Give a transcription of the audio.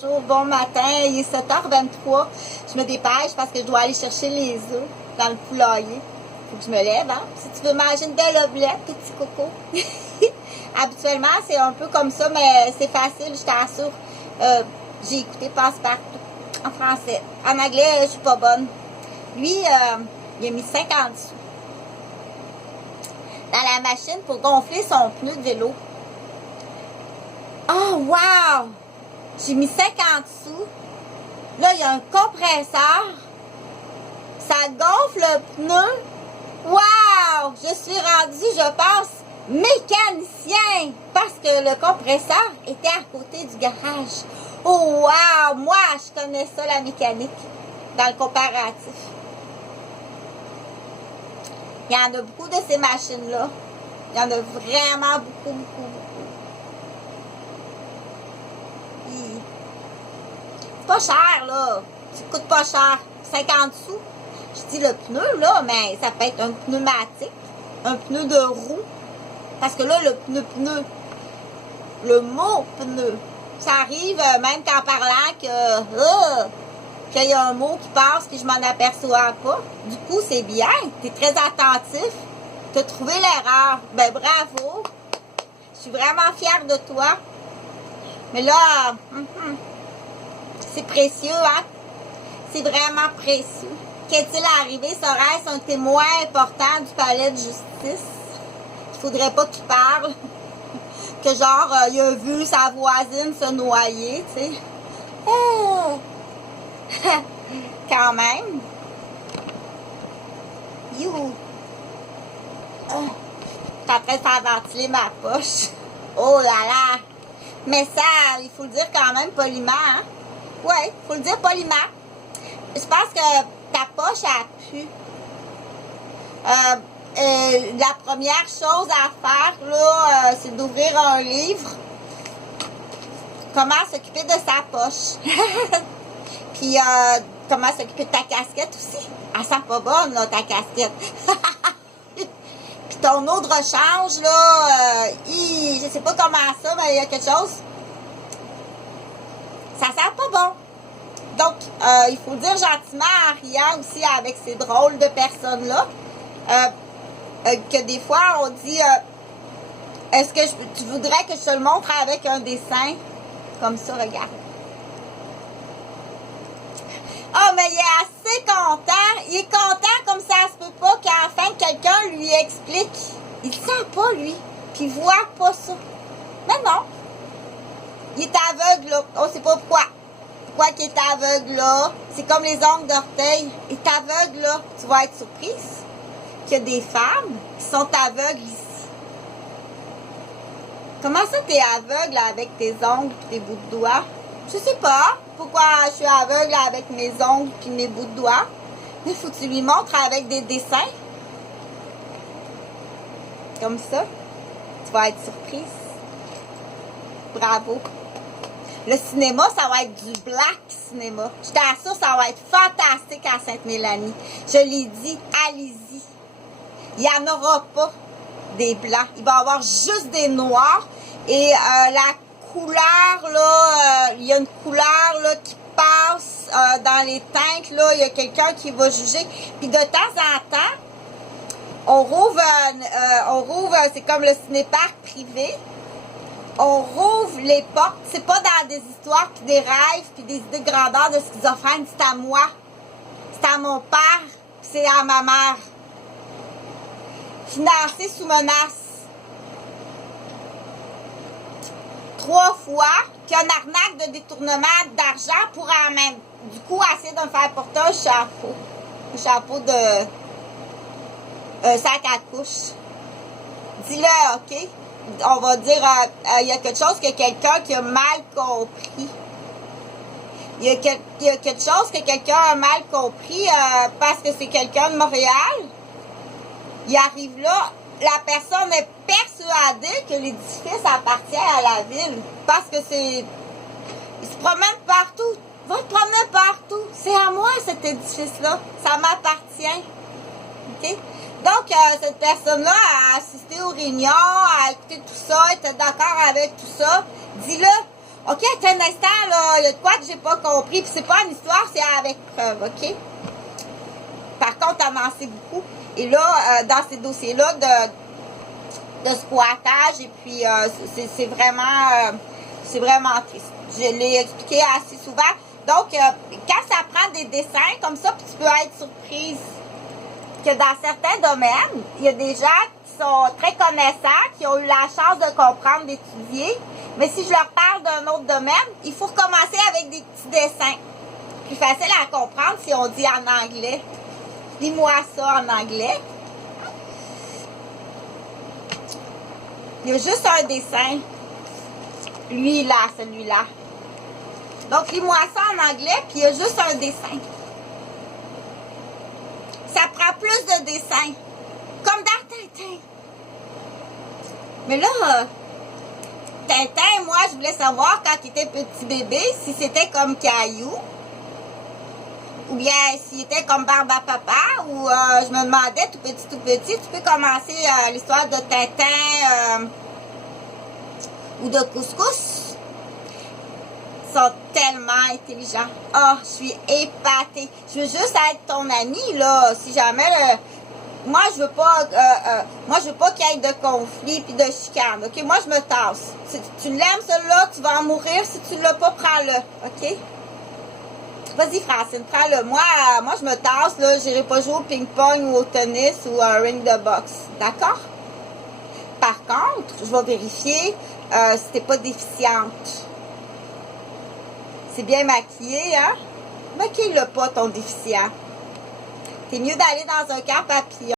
Bonjour, bon matin, il est 7h23. Je me dépêche parce que je dois aller chercher les œufs dans le poulailler. Faut que je me lève, hein. Si tu veux manger une belle omelette, petit coco. Habituellement, c'est un peu comme ça, mais c'est facile, je t'assure. J'ai écouté Passe-Partout en français. En anglais, je suis pas bonne. Lui, il a mis 50 sous dans la machine pour gonfler son pneu de vélo. Oh, wow! J'ai mis 50 sous. Là, il y a un compresseur. Ça gonfle le pneu. Wow! Je suis rendue, je pense, mécanicien. Parce que le compresseur était à côté du garage. Oh, wow! Moi, je connais ça, la mécanique, dans le comparatif. Il y en a beaucoup de ces machines-là. Il y en a vraiment beaucoup, beaucoup, beaucoup. C'est pas cher, là. Ça coûte pas cher. 50 sous. Je dis le pneu, là, mais ça peut être un pneumatique, un pneu de roue. Parce que là, le pneu, le mot pneu, ça arrive même qu'en parlant qu'il y a un mot qui passe et je m'en aperçois pas. Du coup, c'est bien. Tu es très attentif. Tu as trouvé l'erreur. Ben, bravo. Je suis vraiment fière de toi. Mais là, c'est précieux, hein? C'est vraiment précieux. Qu'est-il arrivé? Serait-ce un témoin important du palais de justice? Il faudrait pas qu'il parle. Que genre, il a vu sa voisine se noyer, tu sais. Quand même. Youhou. T'es en train de faire ventiler ma poche. Oh là là. Mais ça, il faut le dire quand même poliment, hein? Ouais, il faut le dire poliment. Je pense que ta poche a pu. La première chose à faire, là, c'est d'ouvrir un livre. Comment s'occuper de sa poche. Puis, comment s'occuper de ta casquette aussi. Elle sent pas bonne, là, ta casquette. Puis ton eau de rechange, là, je sais pas comment ça, mais il y a quelque chose. Ça sent pas bon. Donc, il faut dire gentiment à riant aussi avec ces drôles de personnes-là, que des fois, on dit, est-ce que tu voudrais que je te le montre avec un dessin? Comme ça, regarde. Oh, mais il est assez content. Il est content comme ça se peut pas qu'enfin quelqu'un lui explique. Il sent pas, lui. Puis il voit pas ça. Mais non. Il est aveugle, là. On sait pas pourquoi. Pourquoi qu'il est aveugle, là? C'est comme les ongles d'orteil. Il est aveugle, là. Tu vas être surprise qu'il y a des femmes qui sont aveugles ici. Comment ça, t'es aveugle avec tes ongles et tes bouts de doigts? Je sais pas pourquoi je suis aveugle avec mes ongles et mes bouts de doigts. Mais faut que tu lui montres avec des dessins. Comme ça. Tu vas être surprise. Bravo. Le cinéma, ça va être du black cinéma. Je t'assure, ça va être fantastique à Sainte-Mélanie. Je l'ai dit, allez-y. Il n'y en aura pas des blancs. Il va y avoir juste des noirs. Et la couleur, là, il y a une couleur là, qui passe dans les teintes. Là, il y a quelqu'un qui va juger. Puis de temps en temps, on rouvre, c'est comme le cinéparc privé. On rouvre les portes. C'est pas dans des histoires puis des rêves puis des idées de grandeur de schizophrène. C'est à moi. C'est à mon père. C'est à ma mère. Financé sous menace. 3 fois qu'il y a une arnaque de détournement d'argent pour même, du coup, essayer de me faire porter un chapeau. Un chapeau de sac à couche. Dis-le, OK? On va dire, il y a quelque chose que quelqu'un qui a mal compris. Il y a quelque chose que quelqu'un a mal compris parce que c'est quelqu'un de Montréal. Il arrive là, la personne est persuadée que l'édifice appartient à la ville. Parce que il se promène partout. Va te promener partout. C'est à moi cet édifice-là. Ça m'appartient. OK? Donc, cette personne-là a assisté aux réunions, a écouté tout ça, était d'accord avec tout ça. Dis-le, OK, attends un instant, là, il y a de quoi que j'ai pas compris. Puis c'est pas une histoire, c'est avec preuve, OK? Par contre, elle m'en sait beaucoup. Et là, dans ces dossiers-là de squattage, et puis c'est vraiment triste. Je l'ai expliqué assez souvent. Donc, quand ça prend des dessins comme ça, puis tu peux être surprise que dans certains domaines, il y a des gens qui sont très connaissants, qui ont eu la chance de comprendre, d'étudier. Mais si je leur parle d'un autre domaine, il faut recommencer avec des petits dessins. Plus facile à comprendre si on dit en anglais. Lis-moi ça en anglais. Il y a juste un dessin. Lui là, celui-là. Donc, lis-moi ça en anglais, puis il y a juste un dessin. Ça prend plus de dessins. Comme dans Tintin. Mais là, Tintin, moi, je voulais savoir quand il était petit bébé, si c'était comme Caillou, ou bien s'il était comme Barbe à Papa, ou je me demandais, tout petit, tu peux commencer l'histoire de Tintin ou de Couscous. Ils sont tellement intelligents. Oh, je suis épatée. Je veux juste être ton amie, là. Si jamais... moi, je veux pas qu'il y ait de conflit puis de chicane, OK? Moi, je me tasse. Si tu l'aimes, celui-là, tu vas en mourir. Si tu l'as pas, prends-le, OK? Vas-y, Francine, prends-le. Moi, je me tasse, là. J'irai pas jouer au ping-pong ou au tennis ou à un ring de boxe. D'accord? Par contre, je vais vérifier si t'es pas déficiente. C'est bien maquillé, hein? Maquille-le pas, ton déficient. T'es mieux d'aller dans un camp papillon.